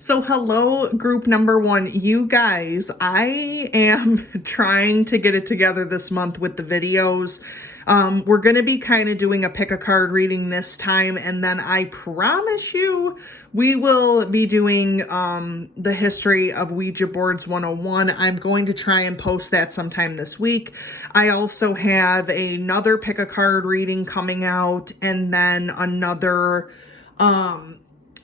So hello, group number one. You guys, I am trying to get it together this month with the videos. We're going to be kind of doing a pick a card reading this time, and then I promise you we will be doing the history of Ouija boards 101. I'm going to try and post that sometime this week. I also have another pick a card reading coming out, and then another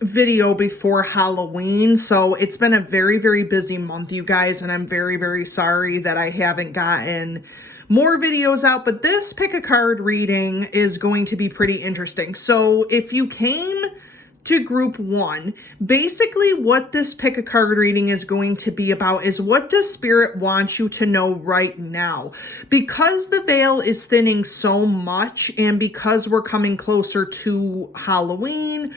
video before Halloween. So it's been a very, very busy month, you guys, and I'm very, very sorry that I haven't gotten more videos out, but this pick a card reading is going to be pretty interesting. So if you came to group one, basically what this pick a card reading is going to be about is what does Spirit want you to know right now? Because the veil is thinning so much, and because we're coming closer to Halloween,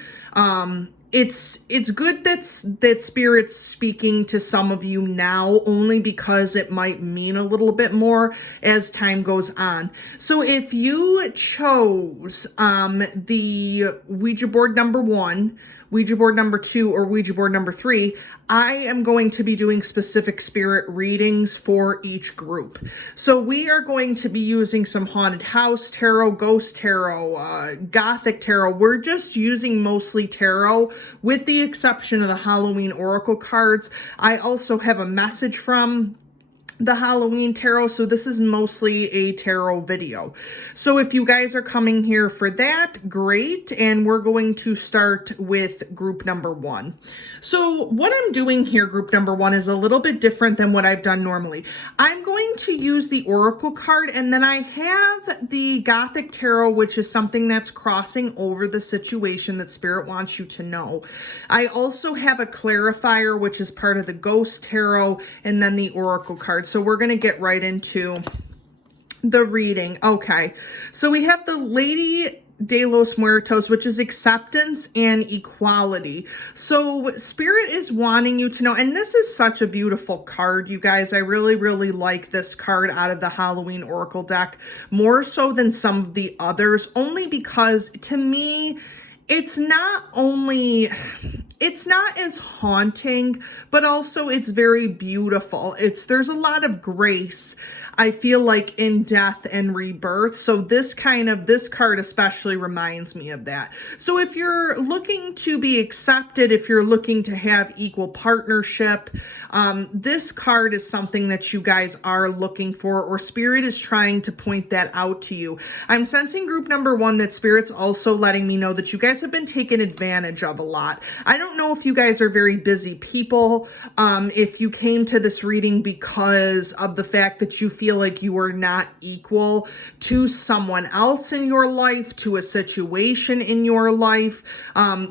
it's good that Spirit's speaking to some of you now, only because it might mean a little bit more as time goes on. So if you chose the Ouija board number 1, Ouija board number 2, or Ouija board number 3, I am going to be doing specific spirit readings for each group. So we are going to be using some haunted house tarot, ghost tarot, gothic tarot. We're just using mostly tarot with the exception of the Halloween oracle cards. I also have a message from the Halloween tarot, so this is mostly a tarot video. So if you guys are coming here for that, great, and we're going to start with group number 1. So what I'm doing here, group number 1, is a little bit different than what I've done normally. I'm going to use the oracle card, and then I have the gothic tarot, which is something that's crossing over the situation that Spirit wants you to know. I also have a clarifier, which is part of the ghost tarot, and then the oracle card. So we're going to get right into the reading. Okay, so we have the Lady de los Muertos, which is acceptance and equality. So Spirit is wanting you to know, and this is such a beautiful card, you guys. I really, really like this card out of the Halloween Oracle deck, more so than some of the others, only because to me, it's not as haunting, but also it's very beautiful. There's a lot of grace, I feel like, in death and rebirth. So this card especially reminds me of that. So if you're looking to be accepted, if you're looking to have equal partnership, this card is something that you guys are looking for, or Spirit is trying to point that out to you. I'm sensing group number 1 that Spirit's also letting me know that you guys have been taken advantage of a lot. I don't know if you guys are very busy people, if you came to this reading because of the fact that you feel like you are not equal to someone else in your life, to a situation in your life.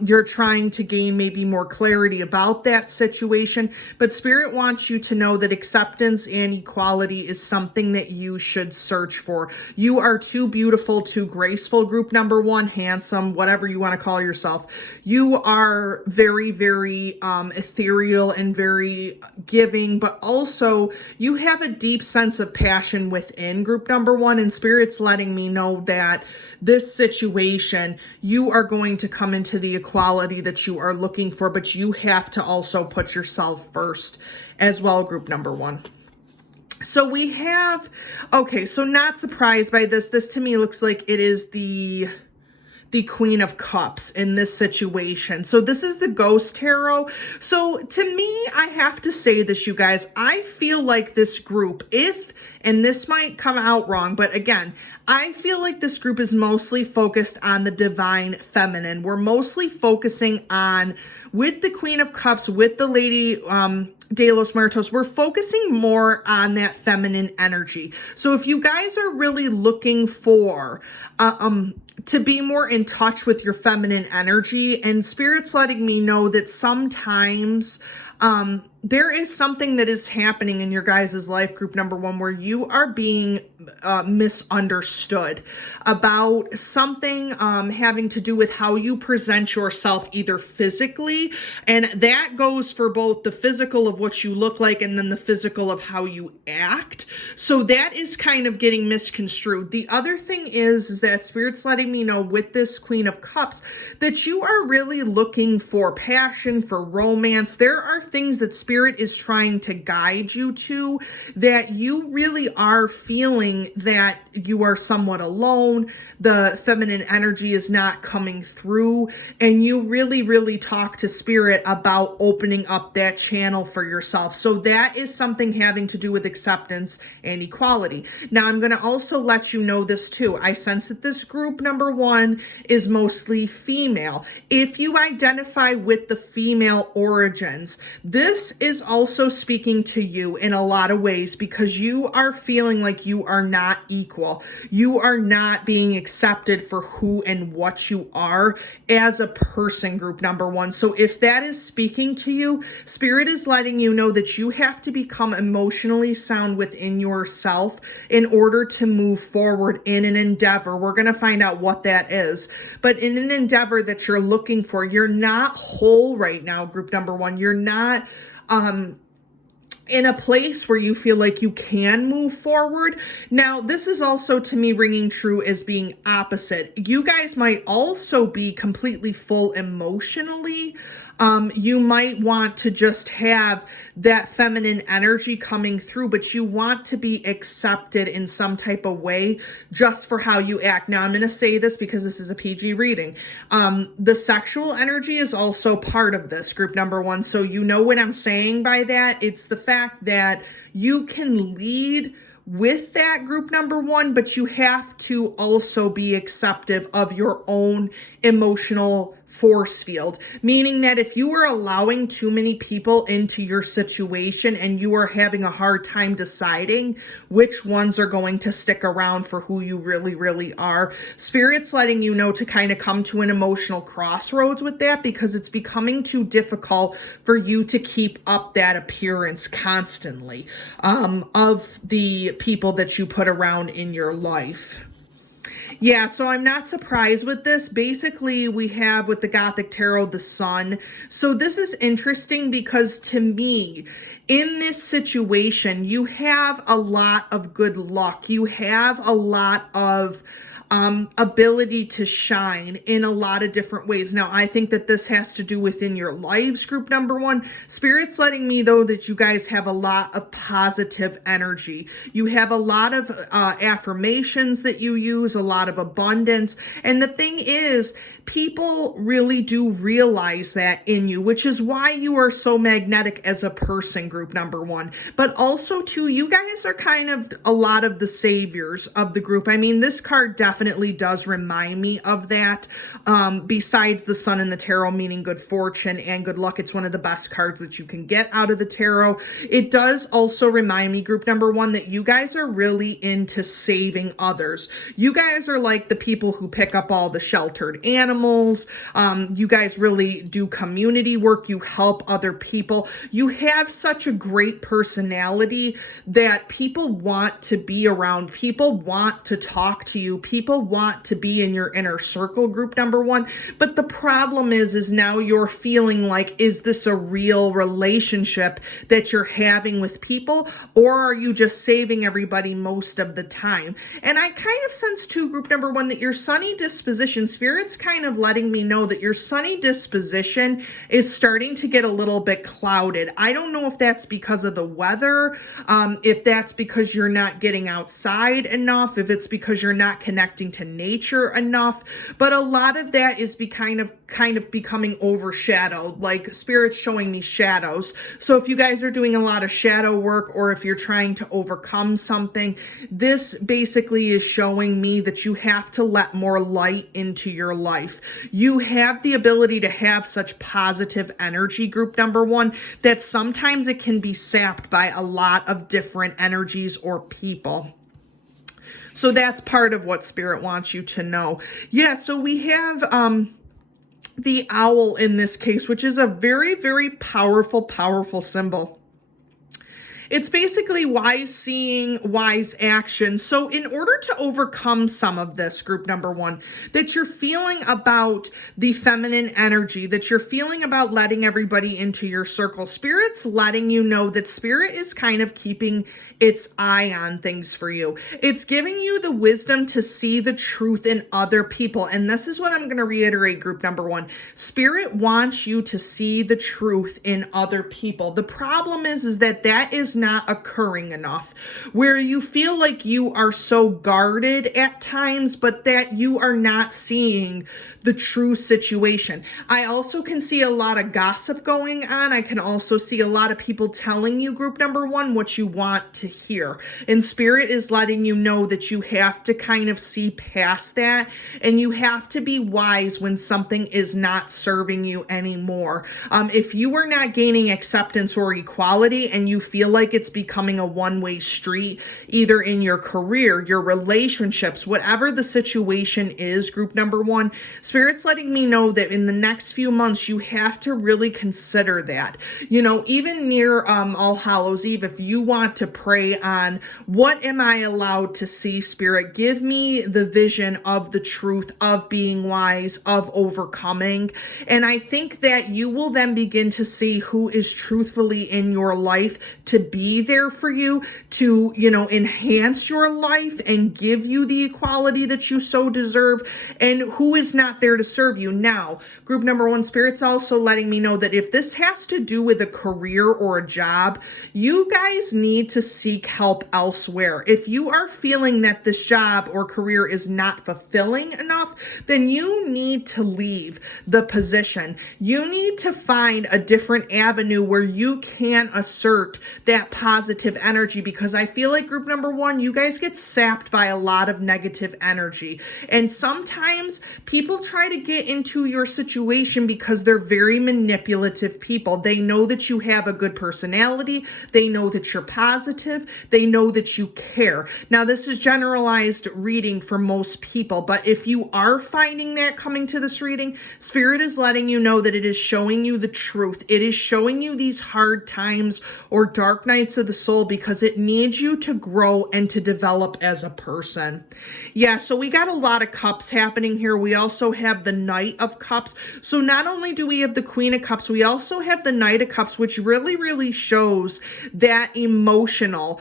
You're trying to gain maybe more clarity about that situation, but Spirit wants you to know that acceptance and equality is something that you should search for. You are too beautiful, too graceful, group number 1, handsome, whatever you want to call yourself. You are very, very ethereal and very giving, but also you have a deep sense of passion within, group number 1, and Spirit's letting me know that this situation, you are going to come into the equality that you are looking for, but you have to also put yourself first as well, group number 1. So we have, okay, so not surprised by this. This to me looks like it is the Queen of Cups in this situation. So this is the Ghost Tarot. So to me, I have to say this, you guys, I feel like this group, and this might come out wrong, but again, I feel like this group is mostly focused on the divine feminine. We're mostly focusing on, with the Queen of Cups, with the Lady de los Muertos, we're focusing more on that feminine energy. So if you guys are really looking for to be more in touch with your feminine energy, and Spirit's letting me know that sometimes there is something that is happening in your guys' life, group number one, where you are being misunderstood about something having to do with how you present yourself, either physically, and that goes for both the physical of what you look like and then the physical of how you act. So that is kind of getting misconstrued. The other thing is that Spirit's letting me know with this Queen of Cups that you are really looking for passion, for romance. There are things that Spirit is trying to guide you to, that you really are feeling that you are somewhat alone. The feminine energy is not coming through, and you really talk to Spirit about opening up that channel for yourself. So that is something having to do with acceptance and equality. Now, I'm going to also let you know this too. I sense that this group number one is mostly female. If you identify with the female origins, this is also speaking to you in a lot of ways, because you are feeling like you are not equal. You are not being accepted for who and what you are as a person, group number one. So if that is speaking to you, Spirit is letting you know that you have to become emotionally sound within yourself in order to move forward in an endeavor. We're going to find out what that is. But in an endeavor that you're looking for, you're not whole right now, group number one. You're not in a place where you feel like you can move forward. Now, this is also to me ringing true as being opposite. You guys might also be completely full emotionally. You might want to just have that feminine energy coming through, but you want to be accepted in some type of way just for how you act. Now, I'm going to say this because this is a PG reading. The sexual energy is also part of this, group number one. So you know what I'm saying by that? It's the fact that you can lead with that, group number one, but you have to also be acceptive of your own emotional force field, meaning that if you are allowing too many people into your situation and you are having a hard time deciding which ones are going to stick around for who you really are, Spirit's letting you know to kind of come to an emotional crossroads with that, because it's becoming too difficult for you to keep up that appearance constantly of the people that you put around in your life. Yeah, so I'm not surprised with this. Basically, we have with the Gothic Tarot, the Sun. So this is interesting because to me, in this situation, you have a lot of good luck. You have a lot of ability to shine in a lot of different ways. Now, I think that this has to do within your lives, group number one. Spirit's letting me know that you guys have a lot of positive energy. You have a lot of affirmations that you use, a lot of abundance. And the thing is, people really do realize that in you, which is why you are so magnetic as a person, group number one. But also, too, you guys are kind of a lot of the saviors of the group. I mean, this card definitely does remind me of that. Besides the Sun in the tarot meaning good fortune and good luck, it's one of the best cards that you can get out of the tarot. It does also remind me, group number one, that you guys are really into saving others. You guys are like the people who pick up all the sheltered animals. You guys really do community work. You help other people. You have such a great personality that people want to be around. People want to talk to you. People want to be in your inner circle, group number one. But the problem is now you're feeling like, is this a real relationship that you're having with people, or are you just saving everybody most of the time? And I kind of sense too, group number one, that your sunny disposition, Spirit's kind of letting me know that your sunny disposition is starting to get a little bit clouded. I don't know if that's because of the weather, if that's because you're not getting outside enough, if it's because you're not connecting to nature enough, but a lot of that is kind of becoming overshadowed. Like, Spirit's showing me shadows. So if you guys are doing a lot of shadow work, or if you're trying to overcome something, this basically is showing me that you have to let more light into your life. You have the ability to have such positive energy, group number one, that sometimes it can be sapped by a lot of different energies or people. So that's part of what Spirit wants you to know. Yeah, so we have the owl in this case, which is a very, very powerful, powerful symbol. It's basically wise seeing, wise action. So in order to overcome some of this, group number one, that you're feeling about the feminine energy, that you're feeling about letting everybody into your circle, Spirit's letting you know that Spirit is kind of keeping its eye on things for you. It's giving you the wisdom to see the truth in other people. And this is what I'm going to reiterate, group number one. Spirit wants you to see the truth in other people. The problem is that is not occurring enough, where you feel like you are so guarded at times, but that you are not seeing the true situation. I also can see a lot of gossip going on. I can also see a lot of people telling you, group number one, what you want to hear. And Spirit is letting you know that you have to kind of see past that, and you have to be wise when something is not serving you anymore. If you are not gaining acceptance or equality and you feel like it's becoming a one-way street, either in your career, your relationships, whatever the situation is, group number one, Spirit's letting me know that in the next few months, you have to really consider that. You know, even near All Hallows Eve, if you want to pray on what am I allowed to see, Spirit, give me the vision of the truth, of being wise, of overcoming. And I think that you will then begin to see who is truthfully in your life to be there for you, to, you know, enhance your life and give you the equality that you so deserve, and who is not there to serve you. Now, group number one, Spirit's also letting me know that if this has to do with a career or a job, you guys need to seek help elsewhere. If you are feeling that this job or career is not fulfilling enough, then you need to leave the position. You need to find a different avenue where you can assert that positive energy, because I feel like, group number one, you guys get sapped by a lot of negative energy. And sometimes people try to get into your situation because they're very manipulative people. They know that you have a good personality. They know that you're positive. They know that you care. Now, this is generalized reading for most people, but if you are finding that coming to this reading, Spirit is letting you know that it is showing you the truth. It is showing you these hard times or dark nights of the soul because it needs you to grow and to develop as a person. Yeah, so we got a lot of cups happening here. We also have the Knight of Cups. So not only do we have the Queen of Cups, we also have the Knight of Cups, which really, really shows that emotional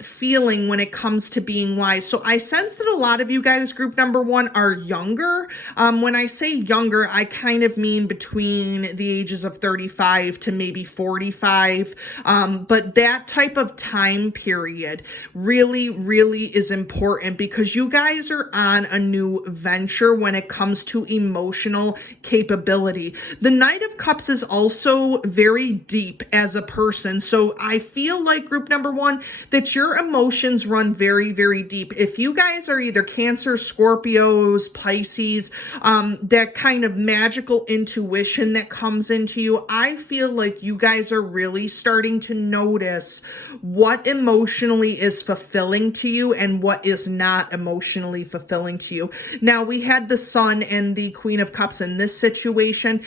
feeling when it comes to being wise. So I sense that a lot of you guys, group number one, are younger. When I say younger, I kind of mean between the ages of 35 to maybe 45. But that type of time period really, really is important because you guys are on a new venture when it comes to emotional capability. The Knight of Cups is also very deep as a person. So I feel like, group number one, that your emotions run very, very deep. If you guys are either Cancer, Scorpios, Pisces, that kind of magical intuition that comes into you, I feel like you guys are really starting to notice what emotionally is fulfilling to you and what is not emotionally fulfilling to you. Now, we had the Sun and the Queen of Cups in this situation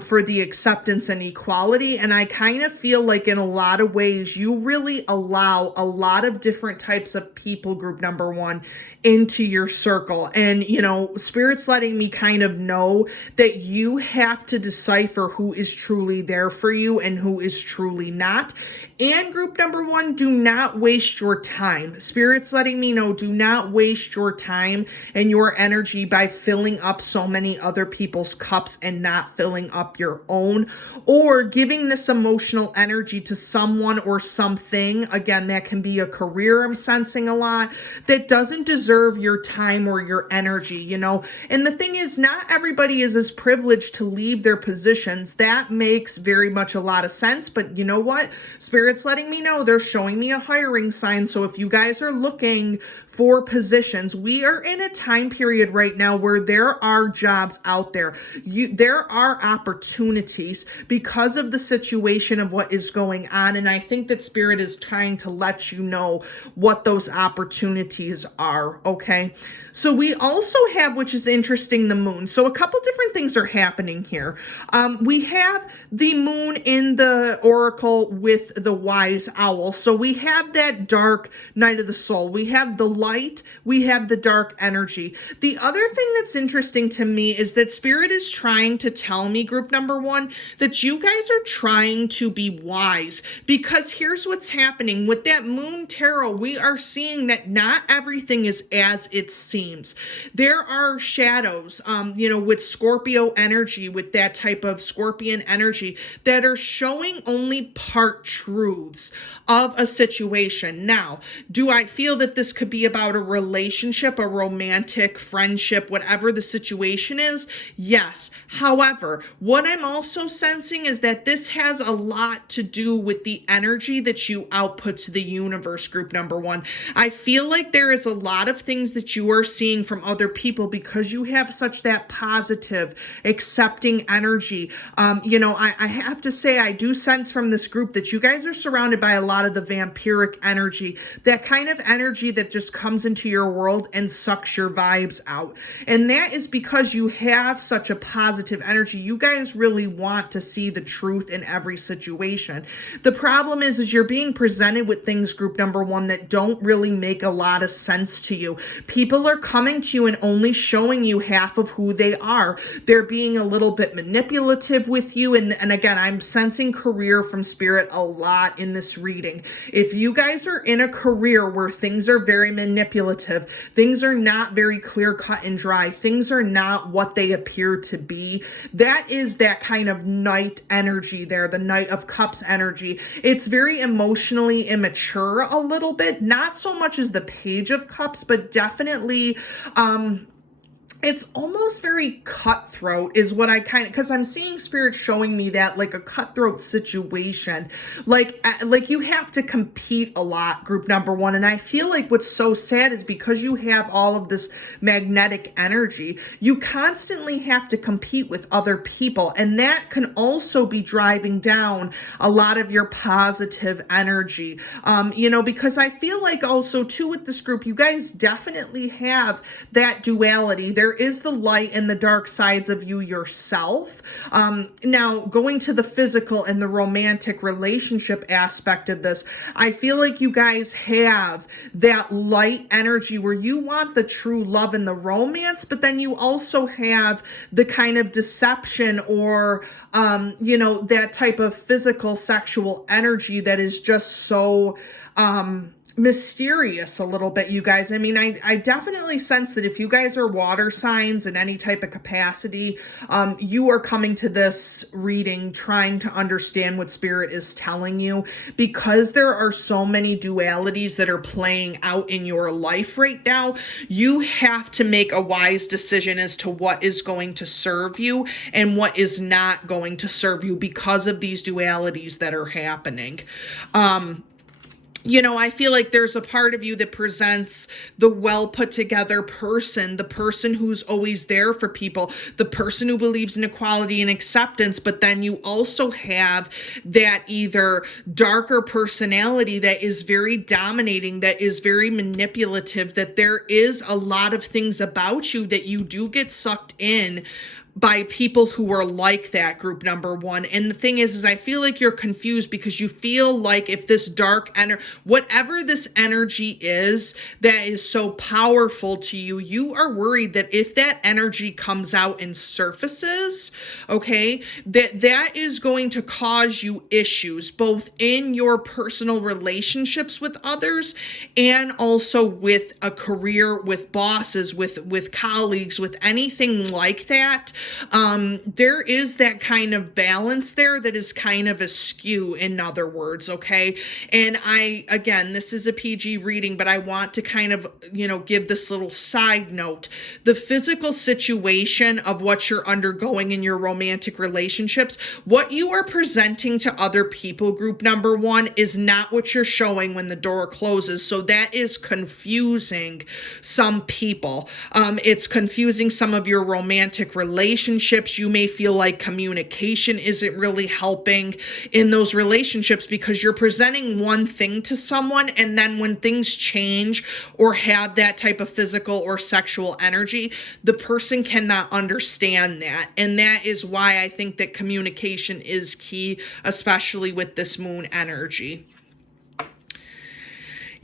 for the acceptance and equality, and I kind of feel like in a lot of ways you really allow a lot of different types of people, group number one, into your circle. And, you know, Spirit's letting me kind of know that you have to decipher who is truly there for you and who is truly not. And group number one, do not waste your time. Spirit's letting me know, do not waste your time and your energy by filling up so many other people's cups and not filling up your own, or giving this emotional energy to someone or something. Again, that can be a career, I'm sensing a lot, that doesn't deserve your time or your energy, you know. And the thing is, not everybody is as privileged to leave their positions. That makes very much a lot of sense. But you know what? Spirit Spirit's letting me know, they're showing me a hiring sign. So if you guys are looking for positions, we are in a time period right now where there are jobs out there. There are opportunities because of the situation of what is going on. And I think that Spirit is trying to let you know what those opportunities are. Okay. So we also have, which is interesting, the moon. So a couple different things are happening here. We have the moon in the oracle with the wise owl. So we have that dark night of the soul. We have the light. We have the dark energy. The other thing that's interesting to me is that Spirit is trying to tell me, group number one, that you guys are trying to be wise, because here's what's happening with that moon tarot. We are seeing that not everything is as it seems. There are shadows, with Scorpio energy, with that type of Scorpion energy, that are showing only part truths of a situation. Now, do I feel that this could be about a relationship, a romantic friendship, whatever the situation is? Yes. However, what I'm also sensing is that this has a lot to do with the energy that you output to the universe, group number one. I feel like there is a lot of things that you are seeing from other people because you have such that positive, accepting energy. I have to say, I do sense from this group that you guys are surrounded by a lot of the vampiric energy, that kind of energy that just comes into your world and sucks your vibes out. And that is because you have such a positive energy. You guys really want to see the truth in every situation. The problem is you're being presented with things, group number one, that don't really make a lot of sense to you. People are coming to you and only showing you half of who they are. They're being a little bit manipulative with you. And again, I'm sensing career from Spirit a lot in this reading. If you guys are in a career where things are very manipulative, things are not very clear cut and dry, things are not what they appear to be, that is that kind of Knight energy there, the Knight of Cups energy. It's very emotionally immature a little bit, not so much as the Page of Cups, but definitely it's almost very cutthroat is what I because I'm seeing Spirit showing me that, like a cutthroat situation, like you have to compete a lot, group number one. And I feel like what's so sad is because you have all of this magnetic energy, you constantly have to compete with other people. And that can also be driving down a lot of your positive energy, because I feel like also too with this group, you guys definitely have that duality. There is the light and the dark sides of you yourself. Now, going to the physical and the romantic relationship aspect of this, I feel like you guys have that light energy where you want the true love and the romance, but then you also have the kind of deception or, that type of physical sexual energy that is just so, mysterious a little bit, you guys. I mean, I definitely sense that if you guys are water signs in any type of capacity, you are coming to this reading trying to understand what Spirit is telling you, because there are so many dualities that are playing out in your life right now. You have to make a wise decision as to what is going to serve you and what is not going to serve you because of these dualities that are happening. I feel like there's a part of you that presents the well put together person, the person who's always there for people, the person who believes in equality and acceptance. But then you also have that either darker personality that is very dominating, that is very manipulative, that there is a lot of things about you that you do get sucked in by people who are like that, group number one. And the thing is I feel like you're confused because you feel like if this dark energy, whatever this energy is that is so powerful to you, you are worried that if that energy comes out and surfaces, okay, that is going to cause you issues, both in your personal relationships with others and also with a career, with bosses, with colleagues, with anything like that. There is that kind of balance there that is kind of askew, in other words, okay? And again, this is a PG reading, but I want to kind of, give this little side note. The physical situation of what you're undergoing in your romantic relationships, what you are presenting to other people, group number one, is not what you're showing when the door closes. So that is confusing some people. It's confusing some of your romantic relationships. You may feel like communication isn't really helping in those relationships because you're presenting one thing to someone, and then when things change or have that type of physical or sexual energy, the person cannot understand that. And that is why I think that communication is key, especially with this moon energy.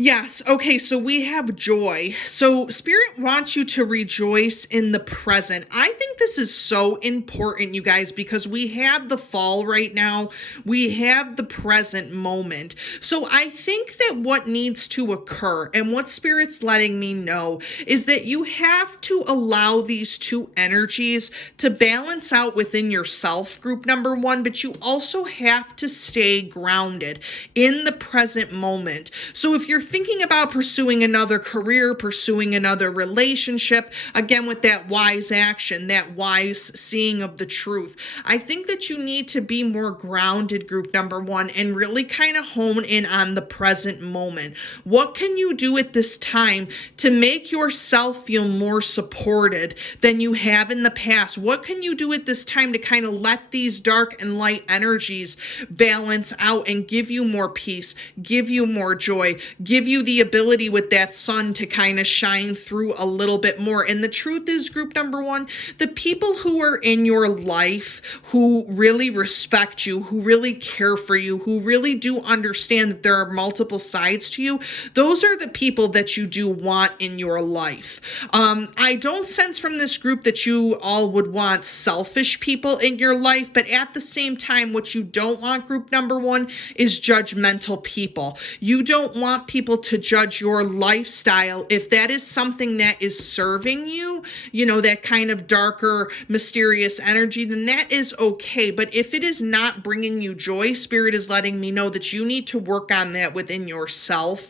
Yes. Okay. So we have joy. So Spirit wants you to rejoice in the present. I think this is so important, you guys, because we have the fall right now. We have the present moment. So I think that what needs to occur and what Spirit's letting me know is that you have to allow these two energies to balance out within yourself, group number one, but you also have to stay grounded in the present moment. So if you're thinking about pursuing another career, pursuing another relationship, again, with that wise action, that wise seeing of the truth, I think that you need to be more grounded, group number one, and really kind of hone in on the present moment. What can you do at this time to make yourself feel more supported than you have in the past? What can you do at this time to kind of let these dark and light energies balance out and give you more peace, give you more joy, give you the ability with that sun to kind of shine through a little bit more? And the truth is, group number one, the people who are in your life who really respect you, who really care for you, who really do understand that there are multiple sides to you, those are the people that you do want in your life. I don't sense from this group that you all would want selfish people in your life, but at the same time, what you don't want, group number one, is judgmental people. You don't want people to judge your lifestyle. If that is something that is serving you, that kind of darker, mysterious energy, then that is okay. But if it is not bringing you joy, Spirit is letting me know that you need to work on that within yourself,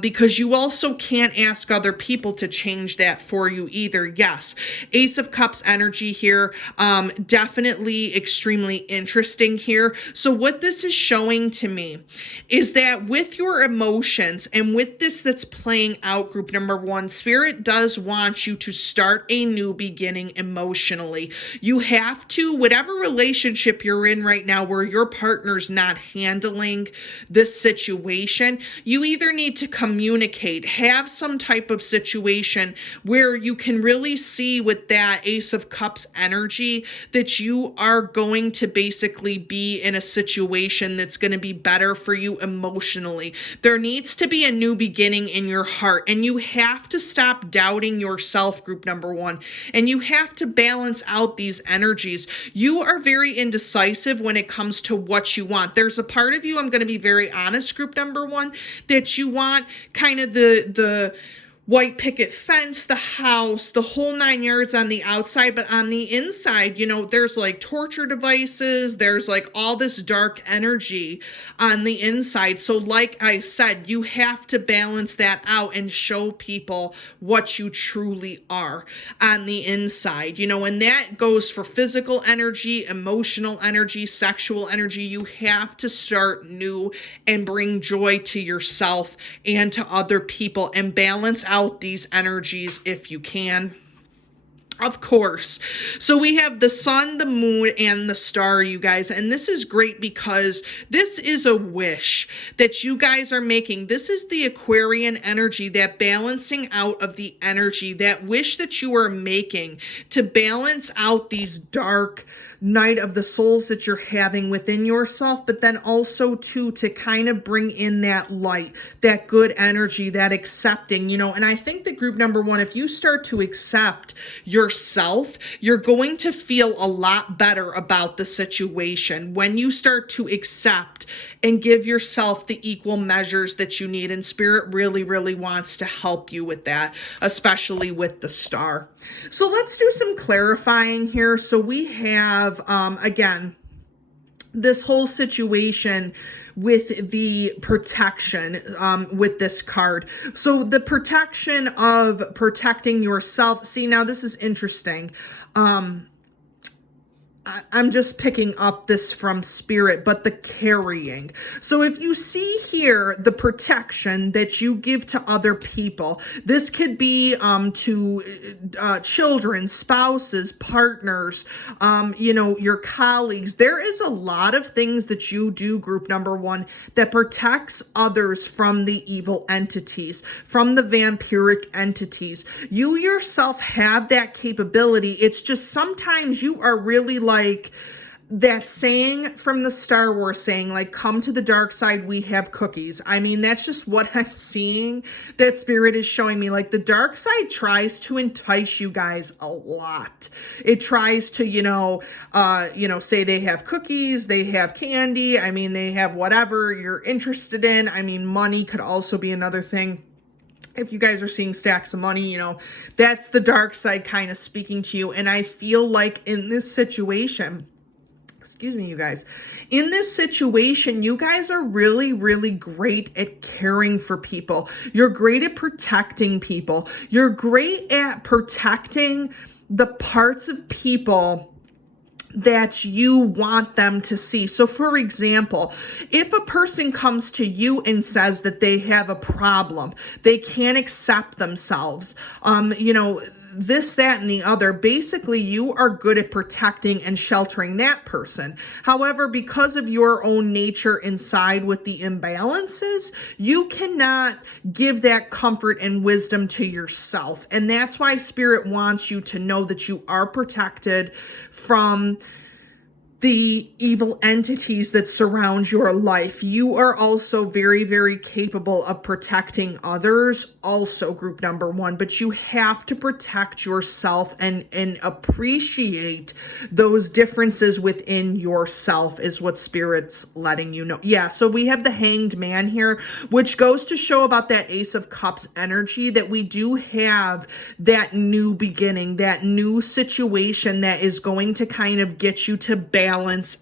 because you also can't ask other people to change that for you either. Yes, Ace of Cups energy here, definitely extremely interesting here. So what this is showing to me is that with your emotions and with this that's playing out, group number one, Spirit does want you to start a new beginning emotionally. You have to, whatever relationship you're in right now where your partner's not handling this situation, you either need to communicate, have some type of situation where you can really see with that Ace of Cups energy that you are going to basically be in a situation that's going to be better for you emotionally. There needs to be a new beginning in your heart, and you have to stop doubting yourself, group number one, and you have to balance out these energies. You are very indecisive when it comes to what you want. There's a part of you, I'm going to be very honest, group number one, that you want kind of the white picket fence, the house, the whole 9 yards on the outside, but on the inside, there's like torture devices, there's like all this dark energy on the inside. So like I said, you have to balance that out and show people what you truly are on the inside, and that goes for physical energy, emotional energy, sexual energy. You have to start new and bring joy to yourself and to other people and balance out these energies if you can. Of course. So we have the sun, the moon, and the star, you guys. And this is great because this is a wish that you guys are making. This is the Aquarian energy, that balancing out of the energy, that wish that you are making to balance out these dark night of the souls that you're having within yourself, but then also too to kind of bring in that light, that good energy, that accepting, and I think that group number one, if you start to accept yourself, you're going to feel a lot better about the situation. When you start to accept protect and give yourself the equal measures that you need. And Spirit really, really wants to help you with that, especially with the star. So let's do some clarifying here. So we have, again, this whole situation with the protection with this card. So the protection of protecting yourself. See, now this is interesting. I'm just picking up this from Spirit, but the carrying. So if you see here the protection that you give to other people, this could be to children, spouses, partners, your colleagues. There is a lot of things that you do, group number one, that protects others from the evil entities, from the vampiric entities. You yourself have that capability. It's just sometimes you are really like that saying from the Star Wars saying, like, come to the dark side, we have cookies. I mean, that's just what I'm seeing that Spirit is showing me. Like, the dark side tries to entice you guys a lot. It tries to, say they have cookies, they have candy. I mean, they have whatever you're interested in. I mean, money could also be another thing. If you guys are seeing stacks of money, that's the dark side kind of speaking to you. And I feel like in this situation, excuse me, you guys, in this situation, you guys are really, really great at caring for people. You're great at protecting people. You're great at protecting the parts of people that you want them to see. So for example, if a person comes to you and says that they have a problem, they can't accept themselves, this, that, and the other, basically you are good at protecting and sheltering that person. However, because of your own nature inside with the imbalances, you cannot give that comfort and wisdom to yourself. And that's why Spirit wants you to know that you are protected from the evil entities that surround your life. You are also very, very capable of protecting others, also group number one, but you have to protect yourself and appreciate those differences within yourself is what Spirit's letting you know. Yeah, so we have the Hanged Man here, which goes to show about that Ace of Cups energy, that we do have that new beginning, that new situation that is going to kind of get you to balance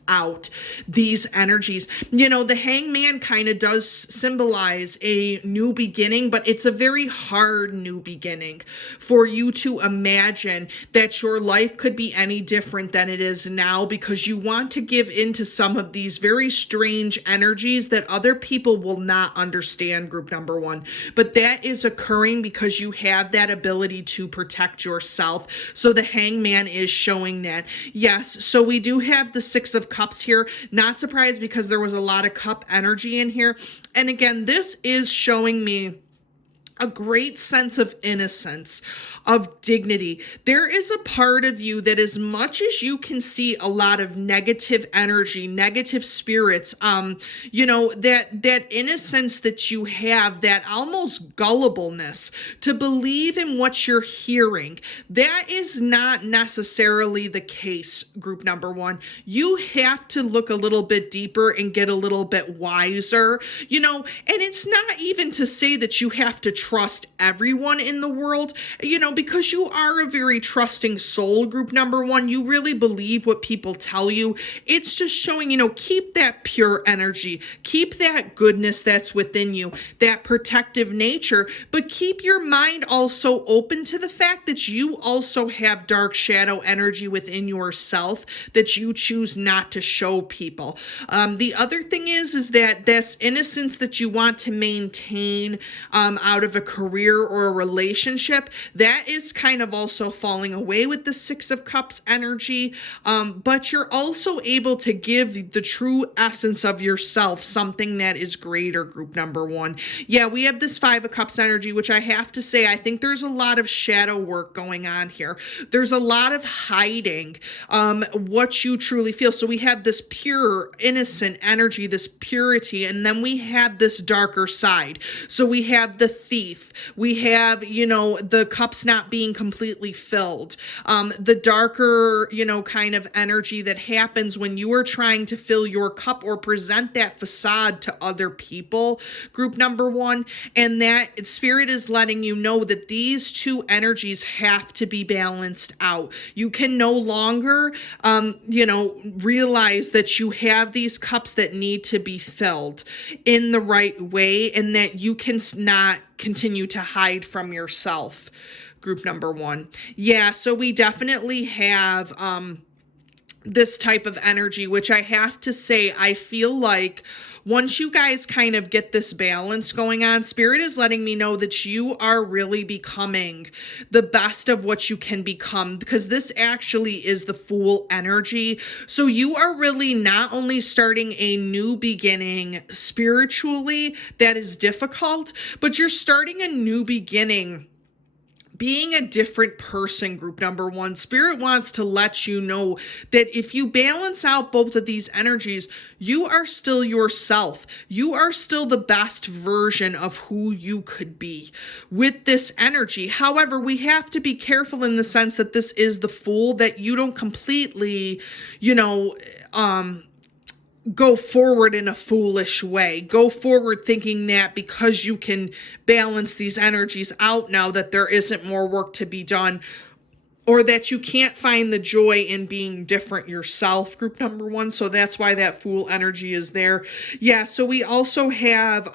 out these energies. The Hangman kind of does symbolize a new beginning, but it's a very hard new beginning for you to imagine that your life could be any different than it is now, because you want to give into some of these very strange energies that other people will not understand, group number one. But that is occurring because you have that ability to protect yourself. So the Hangman is showing that. Yes, so we do have the Six of Cups here. Not surprised, because there was a lot of cup energy in here. And again, this is showing me a great sense of innocence, of dignity. There is a part of you that, as much as you can see a lot of negative energy, negative spirits, that innocence that you have, that almost gullibleness to believe in what you're hearing, that is not necessarily the case, group number one. You have to look a little bit deeper and get a little bit wiser, and it's not even to say that you have to trust everyone in the world, because you are a very trusting soul, group number one. You really believe what people tell you. It's just showing, keep that pure energy, keep that goodness that's within you, that protective nature, but keep your mind also open to the fact that you also have dark shadow energy within yourself that you choose not to show people. The other thing is that this innocence that you want to maintain out of a career or a relationship, that is kind of also falling away with the Six of Cups energy, but you're also able to give the true essence of yourself, something that is greater, group number one. Yeah, we have this Five of Cups energy, which I have to say, I think there's a lot of shadow work going on here. There's a lot of hiding what you truly feel. So we have this pure, innocent energy, this purity, and then we have this darker side. So we have the thief, grief. We have, the cups not being completely filled. The darker, kind of energy that happens when you are trying to fill your cup or present that facade to other people, group number one. And that Spirit is letting you know that these two energies have to be balanced out. You can no longer, realize that you have these cups that need to be filled in the right way, and that you can not continue to hide from yourself, group number one. Yeah, so we definitely have this type of energy, which I have to say, I feel like once you guys kind of get this balance going on, Spirit is letting me know that you are really becoming the best of what you can become, because this actually is the Fool energy. So you are really not only starting a new beginning spiritually that is difficult, but you're starting a new beginning being a different person, group number one. Spirit wants to let you know that if you balance out both of these energies, you are still yourself. You are still the best version of who you could be with this energy. However, we have to be careful in the sense that this is the Fool, that you don't completely, go forward in a foolish way. Go forward thinking that because you can balance these energies out now, that there isn't more work to be done, or that you can't find the joy in being different yourself, group number one. So that's why that Fool energy is there. Yeah, so we also have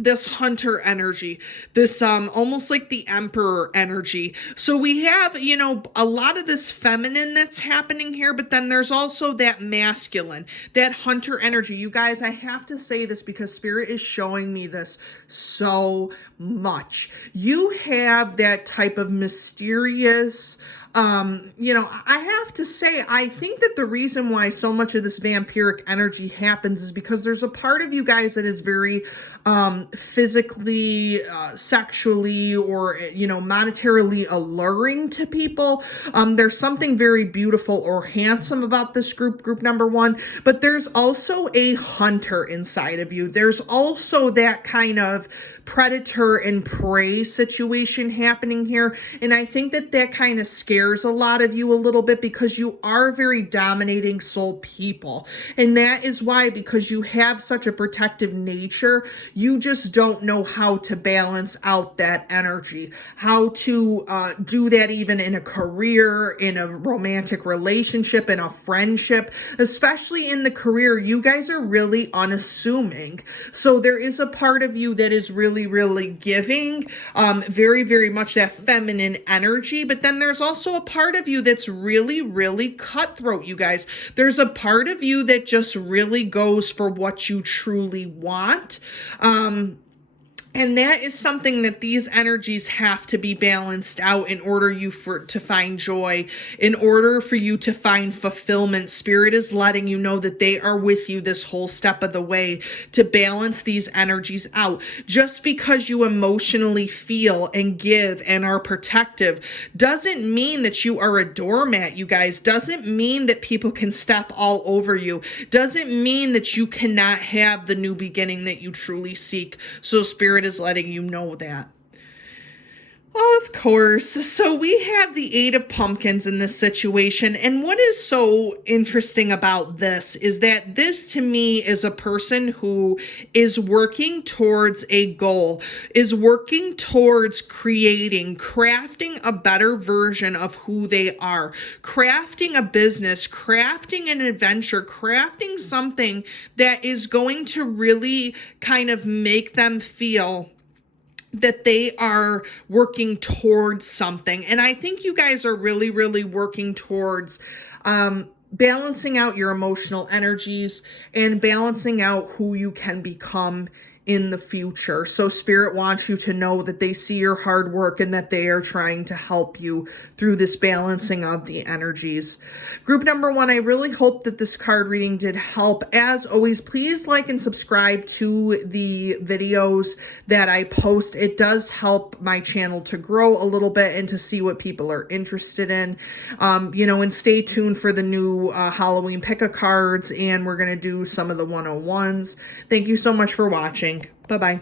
this Hunter energy, this almost like the Emperor energy. So we have, a lot of this feminine that's happening here, but then there's also that masculine, that Hunter energy. You guys, I have to say this because Spirit is showing me this so much. You have that type of mysterious, I have to say, I think that the reason why so much of this vampiric energy happens is because there's a part of you guys that is very physically, sexually, or, monetarily alluring to people. There's something very beautiful or handsome about this group number one, but there's also a hunter inside of you. There's also that kind of predator and prey situation happening here. And I think that kind of scares a lot of you a little bit, because you are very dominating soul people. And that is why, because you have such a protective nature, you just don't know how to balance out that energy, how to do that even in a career, in a romantic relationship, in a friendship. Especially in the career, you guys are really unassuming. So there is a part of you that is really giving, very, very much that feminine energy. But then there's also a part of you that's really cutthroat, you guys. There's a part of you that just really goes for what you truly want. And that is something that these energies have to be balanced out in order to find joy, in order for you to find fulfillment. Spirit is letting you know that they are with you this whole step of the way to balance these energies out. Just because you emotionally feel and give and are protective doesn't mean that you are a doormat, you guys. Doesn't mean that people can step all over you. Doesn't mean that you cannot have the new beginning that you truly seek. So Spirit is letting you know that. Of course. So we have the Eight of Pumpkins in this situation. And what is so interesting about this is that this to me is a person who is working towards a goal, is working towards crafting a better version of who they are, crafting a business, crafting an adventure, crafting something that is going to really kind of make them feel that they are working towards something. And I think you guys are really working towards balancing out your emotional energies and balancing out who you can become in the future. So Spirit wants you to know that they see your hard work and that they are trying to help you through this balancing of the energies. Group number one, I really hope that this card reading did help. As always, please like and subscribe to the videos that I post. It does help my channel to grow a little bit and to see what people are interested in. And stay tuned for the new Halloween pick-a-cards, and we're going to do some of the 101s. Thank you so much for watching. Bye-bye.